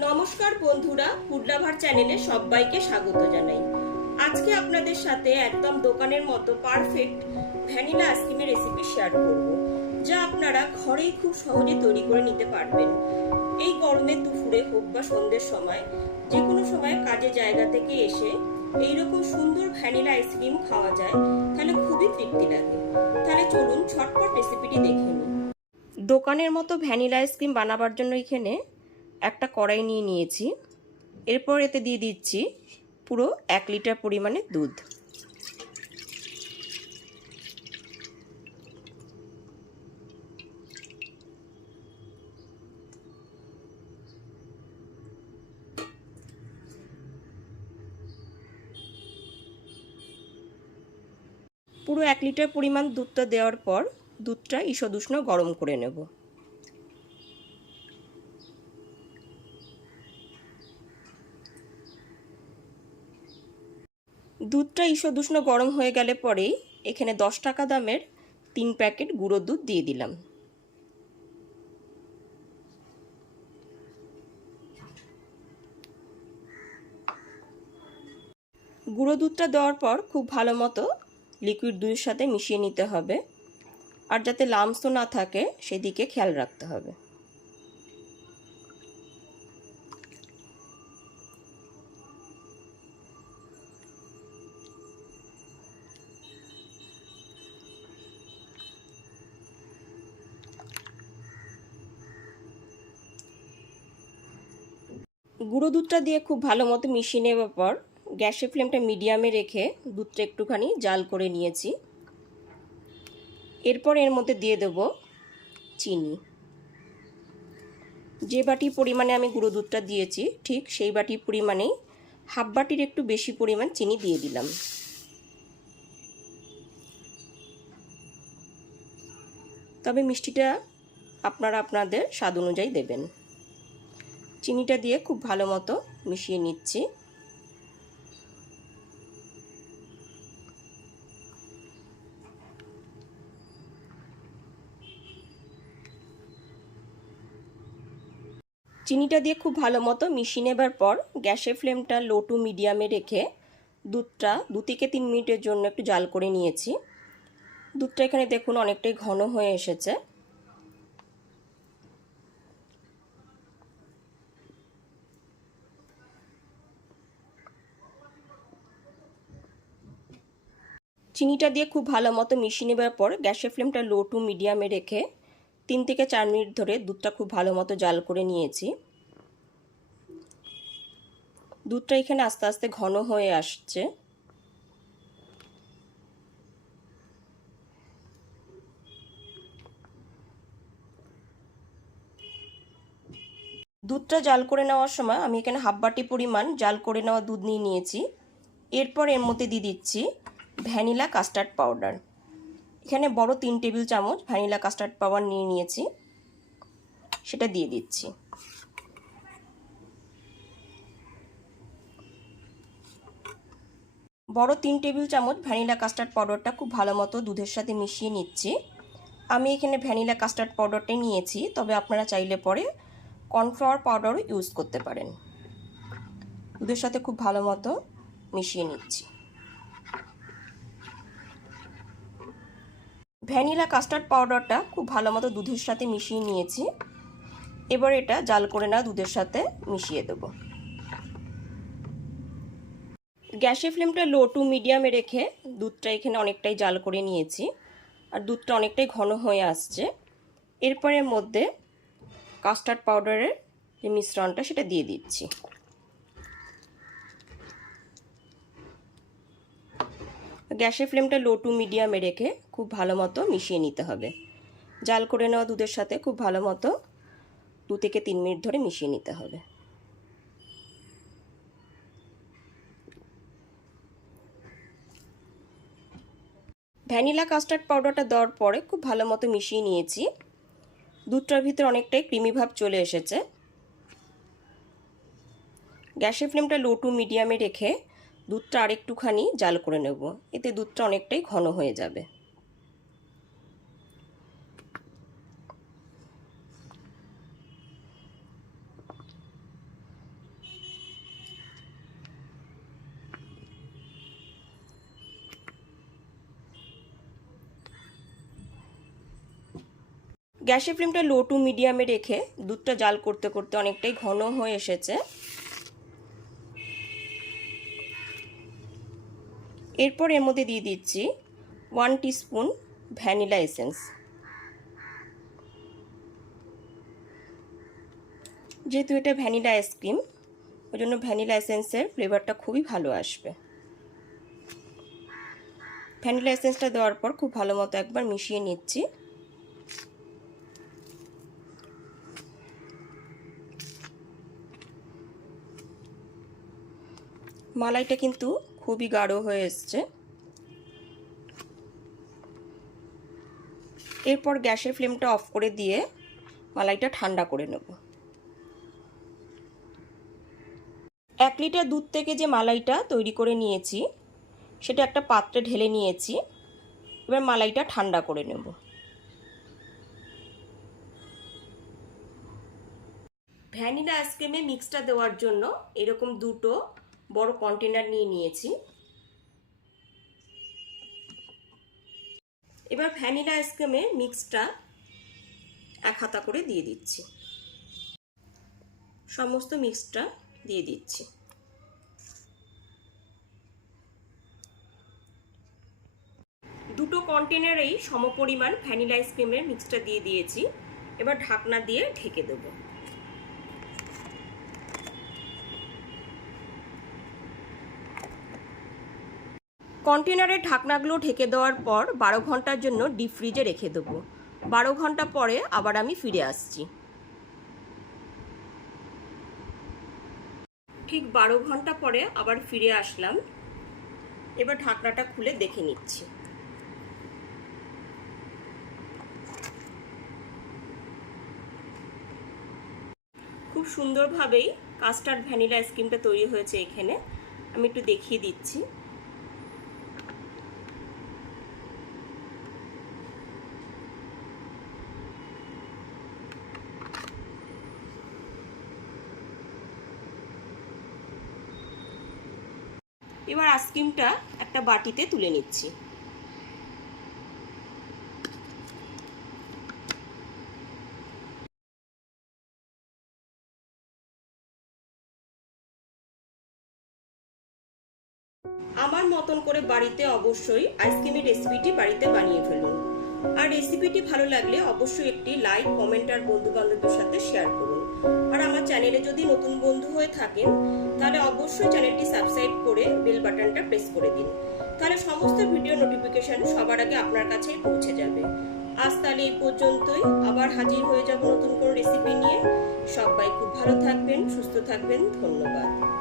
নমস্কার বন্ধুরা ফুডলাভার চ্যানেলে সবাইকে স্বাগত জানাই। আজকে আপনাদের সাথে একদম দোকানের মতো পারফেক্ট ভ্যানিলা আইসক্রিমের রেসিপি শেয়ার করব, যা আপনারা ঘরেই খুব সহজে তৈরি করে নিতে পারবেন। এই গরমে দুপুরে হোক বা সন্ধ্যের সময় যে কোনো সময় কাজে জায়গা থেকে এসে এইরকম সুন্দর ভ্যানিলা আইসক্রিম খাওয়া যায়, তাহলে খুবই তৃপ্তি লাগে। তাহলে চলুন ঝটপট রেসিপিটি দেখে নিই। দোকানের মতো ভ্যানিলা আইসক্রিম বানাবার জন্য এখানে একটা কড়াই নিয়ে নিয়েছি। এরপর এতে দিয়ে দিচ্ছি পুরো এক লিটার পরিমাণে দুধ। পুরো এক লিটার পরিমাণ দুধটা দেওয়ার পর দুধটা ঈষদুষ্ণ গরম করে নেব। দুধটা ঈষদুষ্ণ গরম হয়ে গেলে পরেই এখানে দশ টাকা দামের তিন প্যাকেট গুঁড়ো দুধ দিয়ে দিলাম। গুঁড়ো দুধটা দেওয়ার পর খুব ভালো মতো লিকুইড দুধের সাথে মিশিয়ে নিতে হবে। আর যাতে লামসও না থাকে, সেদিকে খেয়াল রাখতে হবে। গুঁড়ো দুধটা দিয়ে খুব ভালো মতো মিশিয়ে নেওয়ার পর গ্যাসের ফ্লেমটা মিডিয়ামে রেখে দুধটা একটুখানি জাল করে নিয়েছি। এরপর এর মধ্যে দিয়ে দেব চিনি। যে বাটি পরিমাণে আমি গুঁড়ো দুধটা দিয়েছি, ঠিক সেই বাটি পরিমাণেই হাফ বাটির একটু বেশি পরিমাণ চিনি দিয়ে দিলাম। তবে মিষ্টিটা আপনারা আপনাদের স্বাদ অনুযায়ী দেবেন। চিনিটা দিয়ে খুব ভালো মতো মিশিয়ে নিচ্ছি। চিনিটা দিয়ে খুব ভালো মতো মিশিয়ে নেবার পর গ্যাসের ফ্লেমটা লো টু মিডিয়ামে রেখে দুধটা দু থেকে তিন মিনিটের জন্য একটু জাল করে নিয়েছি। দুধটা এখানে দেখুন অনেকটাই ঘন হয়ে এসেছে। চিনিটা দিয়ে খুব ভালো মতো মিশিয়ে নেবার পর গ্যাসের ফ্লেমটা লো টু মিডিয়ামে রেখে তিন থেকে চার মিনিট ধরে দুধটা খুব ভালো মতো জাল করে নিয়েছি। দুধটা এখানে আস্তে আস্তে ঘন হয়ে আসছে। দুধটা জাল করে নেওয়ার সময় আমি এখানে হাফ বাটি পরিমাণ জাল করে নেওয়া দুধ নিয়ে নিয়েছি। এরপর এর মধ্যে দিয়ে দিচ্ছি ভ্যানিলা কাস্টার্ড পাউডার। এখানে বড় তিন টেবিল চামচ ভ্যানিলা কাস্টার্ড পাউডার নিয়ে নিয়েছি। সেটা দিয়ে দিচ্ছি। বড় তিন টেবিল চামচ ভ্যানিলা কাস্টার্ড পাউডারটা খুব ভালো মতো দুধের সাথে মিশিয়ে নিচ্ছি। আমি এখানে ভ্যানিলা কাস্টার্ড পাউডারটাই নিয়েছি, তবে আপনারা চাইলে পরে কর্নফ্লাওয়ার পাউডারও ইউজ করতে পারেন। দুধের সাথে খুব ভালো মতো মিশিয়ে নিচ্ছি। ভ্যানিলা কাস্টার্ড পাউডারটা খুব ভালো মতো দুধের সাথে মিশিয়ে নিয়েছি। এবার এটা জাল করে না দুধের সাথে মিশিয়ে দেবো। গ্যাসের ফ্লেমটা লো টু মিডিয়ামে রেখে দুধটা এখানে অনেকটাই জাল করে নিয়েছি। আর দুধটা অনেকটাই ঘন হয়ে আসছে। এরপরের মধ্যে কাস্টার্ড পাউডারের যে মিশ্রণটা সেটা দিয়ে দিচ্ছি। গ্যাসের ফ্লেমটা লো টু মিডিয়ামে রেখে খুব ভালো মতো মিশিয়ে নিতে হবে। জাল করে নেওয়া দুধের সাথে খুব ভালো মতো দু থেকে তিন মিনিট ধরে মিশিয়ে নিতে হবে। ভ্যানিলা কাস্টার্ড পাউডারটা দেওয়ার পরে খুব ভালো মতো মিশিয়ে নিয়েছি। দুধটার ভিতরে অনেকটাই ক্রিমি ভাব চলে এসেছে। গ্যাসের ফ্লেমটা লো টু মিডিয়ামে রেখে দুধটা আরেকটুখানি জাল করে নেব। এতে দুধটা অনেকটাই ঘন হয়ে যাবে। গ্যাসের ফ্লেমটা লো টু মিডিয়ামে রেখে দুধটা জাল করতে করতে অনেকটাই ঘন হয়ে এসেছে। এরপর এর মধ্যে দিয়ে দিচ্ছি ওয়ান টিস্পুন ভ্যানিলা এসেন্স যেহেতু এটা ভ্যানিলা আইসক্রিম ওই জন্য ভ্যানিলা এসেন্সের ফ্লেভারটা খুবই ভালো আসবে। ভ্যানিলা এসেন্সটা দেওয়ার পর খুব ভালো মতো একবার মিশিয়ে নিচ্ছি। মালাইটা কিন্তু খুবই গাঢ় হয়ে এসছে। এরপর গ্যাসের ফ্লেমটা অফ করে দিয়ে মালাইটা ঠান্ডা করে নেব। এক লিটার দুধ থেকে যে মালাইটা তৈরি করে নিয়েছি, সেটা একটা পাত্রে ঢেলে নিয়েছি, এবার মালাইটা ঠান্ডা করে নেব। ভ্যানিলা আইসক্রিমে মিক্সটা দেওয়ার জন্য এরকম দুটো বড় কন্টেনার নিয়ে নিয়েছি। এবার ভ্যানিলা আইসক্রিমের মিক্সটা এক হাতা করে দিয়ে দিচ্ছি। সমস্ত মিক্সটা দিয়ে দিচ্ছি। দুটো কন্টেনারেই সমপরিমাণ ভ্যানিলা আইসক্রিমের মিক্সটা দিয়ে দিয়েছি। এবার ঢাকনা দিয়ে ঢেকে দেবো। কন্টেনারের ঢাকনাগুলো ঢেকে দেওয়ার পর বারো ঘণ্টার জন্য ডিপ ফ্রিজে রেখে দেবো। বারো ঘণ্টা পরে আবার আমি ফিরে আসছি। ঠিক বারো ঘণ্টা পরে আবার ফিরে আসলাম। এবার ঢাকনাটা খুলে দেখে নিচ্ছি। খুব সুন্দরভাবেই কাস্টার্ড ভ্যানিলা আইসক্রিমটা তৈরি হয়েছে এখানে। আমি একটু দেখিয়ে দিচ্ছি। এবার আইসক্রিমটা একটা বাটিতে তুলে নিচ্ছি। আমার মতন করে বাড়িতে অবশ্যই আইসক্রিমের রেসিপিটি বাড়িতে বানিয়ে ফেলুন। আর রেসিপিটি ভালো লাগলে অবশ্যই একটি লাইক কমেন্ট আর বন্ধু বান্ধবদের সাথে শেয়ার করুন। আর আমার চ্যানেলে যদি নতুন বন্ধু হয়ে থাকেন তাহলে অবশ্যই চ্যানেলটি সাবস্ক্রাইব করে বেল বাটনটা প্রেস করে দিন। তাহলে সমস্ত ভিডিও নোটিফিকেশন সবার আগে আপনার কাছেই পৌঁছে যাবে। আজ তাহলে এই পর্যন্তই। আবার হাজির হয়ে যাব নতুন কোনো রেসিপি নিয়ে। সবাই খুব ভালো থাকবেন, সুস্থ থাকবেন। ধন্যবাদ।